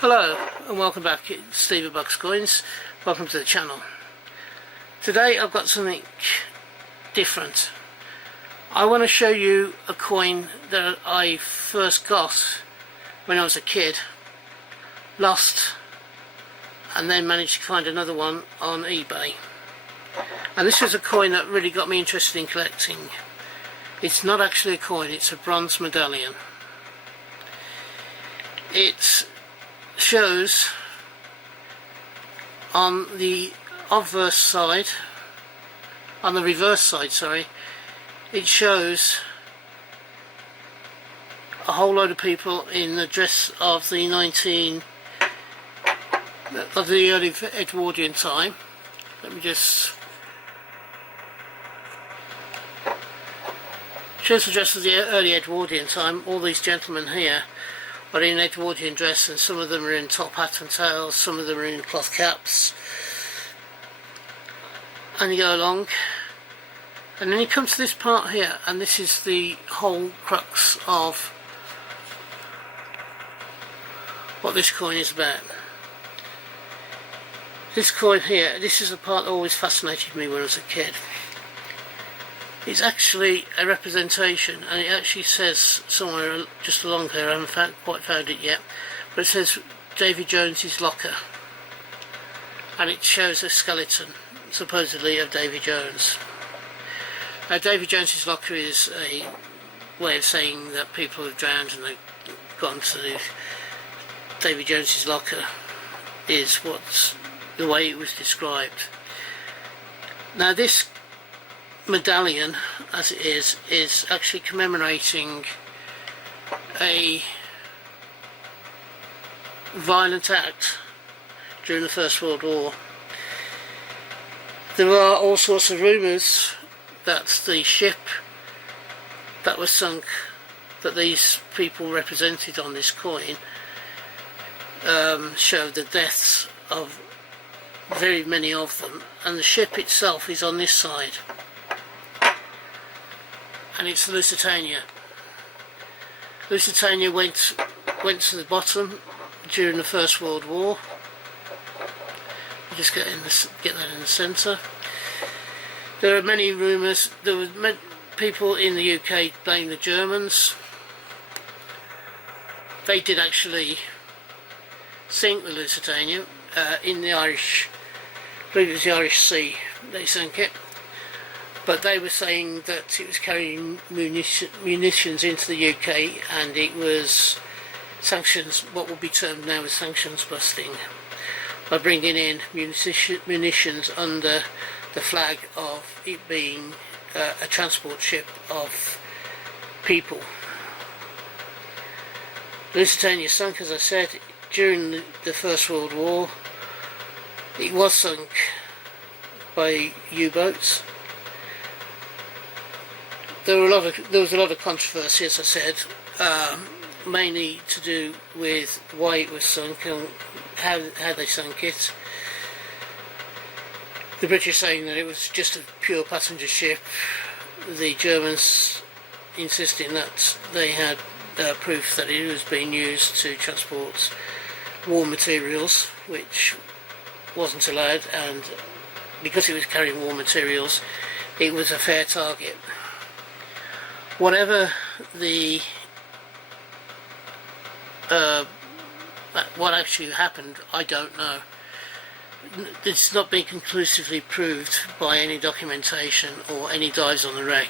Hello and welcome back, it's Steve at Bucks Coins. Welcome to the channel. Today I've got something different. I want to show you a coin that I first got when I was a kid, lost, and then managed to find another one on eBay. And this was a coin that really got me interested in collecting. It's not actually a coin, it's a bronze medallion. It shows on the reverse side, it shows a whole load of people in the dress of the early Edwardian time. Let me just shows the dress of the early Edwardian time. All these gentlemen here are in Edwardian dress, and some of them are in top hat and tails, some of them are in cloth caps, and you go along, and then you come to this part here, and this is the whole crux of what this coin is about. This coin here, this is the part that always fascinated me when I was a kid. It's actually a representation, and it actually says somewhere just along here, I haven't quite found it yet, but it says Davy Jones's locker, and it shows a skeleton supposedly of Davy Jones. Now Davy Jones's locker is a way of saying that people have drowned and they've gone to Davy Jones's locker, is what's the way it was described. Now this medallion, as it is actually commemorating a violent act during the First World War. There are all sorts of rumours that the ship that was sunk, that these people represented on this coin, showed the deaths of very many of them, and the ship itself is on this side, and it's the Lusitania. Lusitania went to the bottom during the First World War. I'll just get that in the centre. There are many rumours. There were people in the UK blame the Germans. They did actually sink the Lusitania in the Irish, I believe it was the Irish Sea. They sank it. But they were saying that it was carrying munitions into the UK, and it was sanctions, what would be termed now as sanctions busting, by bringing in munitions under the flag of it being a transport ship of people. Lusitania sunk, as I said, during the First World War. It was sunk by U-boats. There was a lot of controversy, as I said, mainly to do with why it was sunk and how they sunk it. The British saying that it was just a pure passenger ship, the Germans insisting that they had proof that it was being used to transport war materials, which wasn't allowed, and because it was carrying war materials, it was a fair target. Whatever the what actually happened, I don't know. It's not been conclusively proved by any documentation or any dives on the wreck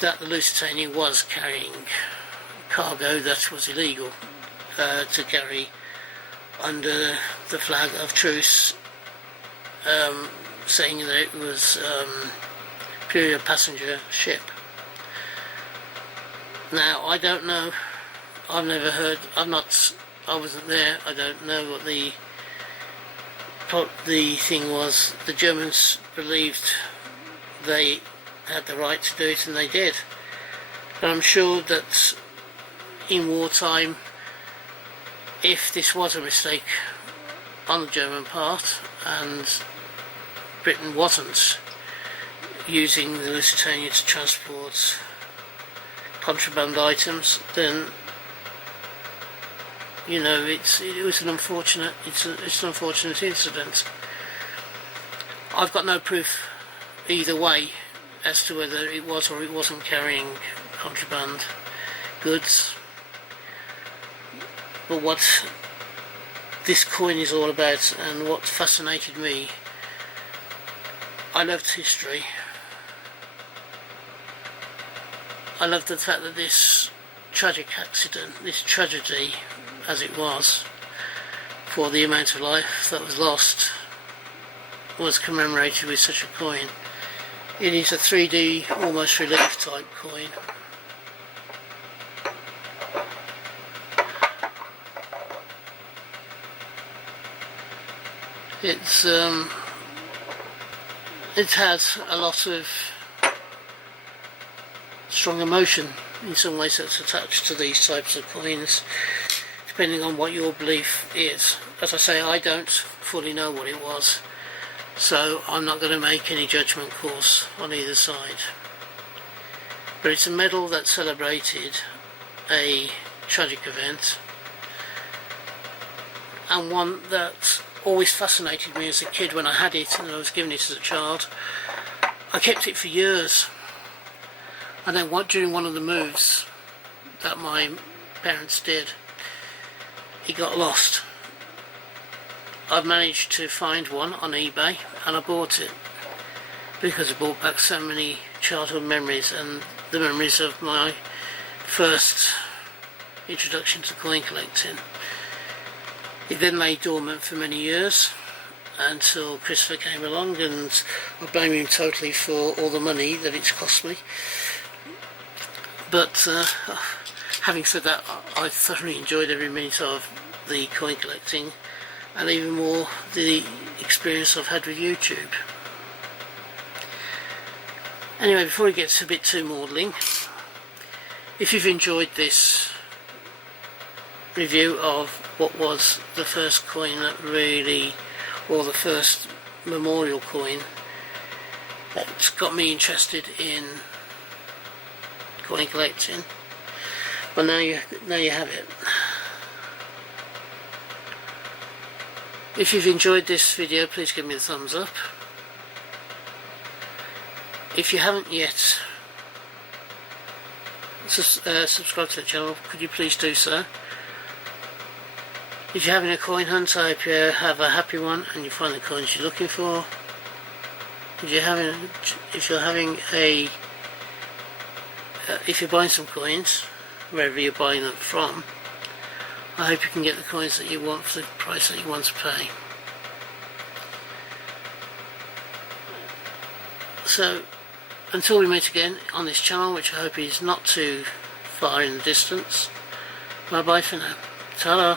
that the Lusitania was carrying cargo that was illegal to carry under the flag of truce, saying that it was purely a passenger ship. Now, I don't know, I've never heard, I wasn't there, I don't know what the thing was. The Germans believed they had the right to do it, and they did. But I'm sure that in wartime, if this was a mistake on the German part, and Britain wasn't using the Lusitania to transport contraband items, then You know, it was an unfortunate, it's an unfortunate incident. I've got no proof either way as to whether it was or it wasn't carrying contraband goods. But what this coin is all about, and what fascinated me, I loved history. I loved the fact that this tragic accident, this tragedy as it was, for the amount of life that was lost, was commemorated with such a coin. It is a 3D, almost relief type coin. It has a lot of strong emotion in some ways that's attached to these types of coins, depending on what your belief is. As I say, I don't fully know what it was, so I'm not going to make any judgment calls on either side. But it's a medal that celebrated a tragic event, and one that always fascinated me as a kid when I had it and I was given it as a child. I kept it for years, and then during one of the moves that my parents did, it got lost. I've managed to find one on eBay and I bought it because it brought back so many childhood memories and the memories of my first introduction to coin collecting. It then lay dormant for many years until Christopher came along, and I blame him totally for all the money that it's cost me. But having said that, I thoroughly enjoyed every minute of the coin collecting, and even more the experience I've had with YouTube. Anyway, before it gets a bit too maudlin, if you've enjoyed this review of what was the first coin that really, or the first memorial coin that's got me interested in coin collecting, well, now you have it. If you've enjoyed this video, please give me a thumbs up. If you haven't yet subscribed to the channel, could you please do so? If you're having a coin hunt, I hope you have a happy one and you find the coins you're looking for. If you're buying some coins, wherever you're buying them from, I hope you can get the coins that you want for the price that you want to pay. So, until we meet again on this channel, which I hope is not too far in the distance, bye bye for now. Ta-da!